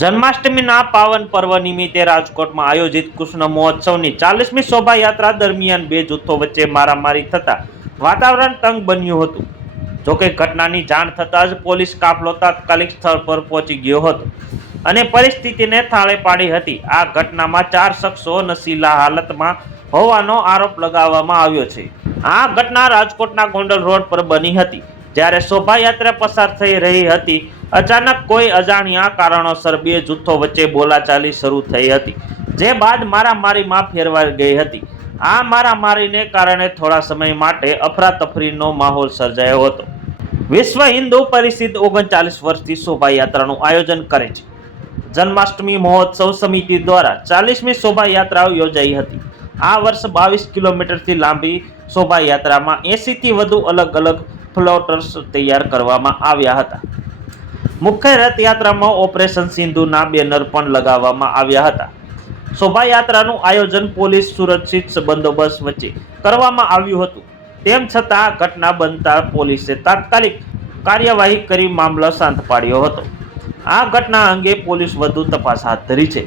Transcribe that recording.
જન્માષ્ટમીના પાવન પર્વ નિમિત્તે રાજકોટમાં આયોજિત કૃષ્ણ મહોત્સવની ચાલીસમી શોભાયાત્રા દરમિયાન બે જૂથો વચ્ચે મારામારી થતા વાતાવરણ તંગ બન્યું હતું. જોકે ઘટનાની જાણ થતાં જ પોલીસ કાફલો તાત્કાલિક સ્થળ પર પહોંચી ગયો હતો અને પરિસ્થિતિને થાળે પાડી હતી. આ ઘટનામાં ચાર શખ્સો નશીલા હાલતમાં હોવાનો આરોપ લગાવવામાં આવ્યો છે. આ ઘટના રાજકોટના ગોંડલ રોડ પર બની હતી. જ્યારે શોભાયાત્રા પસાર થઈ રહી હતી, અચાનક કોઈ અજાણ્યા કારણોસર બે જૂથો વચ્ચે બોલાચાલી શરૂ થઈ હતી, જે બાદ મારામારીમાં ફેરવાઈ ગઈ હતી. આ મારામારીને કારણે થોડા સમય માટે અફરાતફરીનો માહોલ સર્જાયો હતો. વિશ્વ હિન્દુ પરિષદ ઓગણચાલીસ વર્ષથી શોભાયાત્રાનું આયોજન કરે છે. જન્માષ્ટમી મહોત્સવ સમિતિ દ્વારા ચાલીસમી શોભાયાત્રાઓ યોજાઈ હતી. આ વર્ષ બાવીસ કિલોમીટરથી લાંબી શોભાયાત્રામાં એંસીથી વધુ અલગ અલગ ફ્લોટર્સ તૈયાર કરવામાં આવ્યા હતા. મુખ્ય રથયાત્રામાં ઓપરેશન સિંધુના બેનર પણ લગાવવામાં આવ્યા હતા. શોભાયાત્રાનું આયોજન પોલીસ સુરક્ષિત બંદોબસ્ત વચ્ચે કરવામાં આવ્યું હતું. તેમ છતાં ઘટના બનતા પોલીસે તાત્કાલિક કાર્યવાહી કરી મામલો શાંત પાડ્યો હતો. આ ઘટના અંગે પોલીસ વધુ તપાસ હાથ ધરી છે.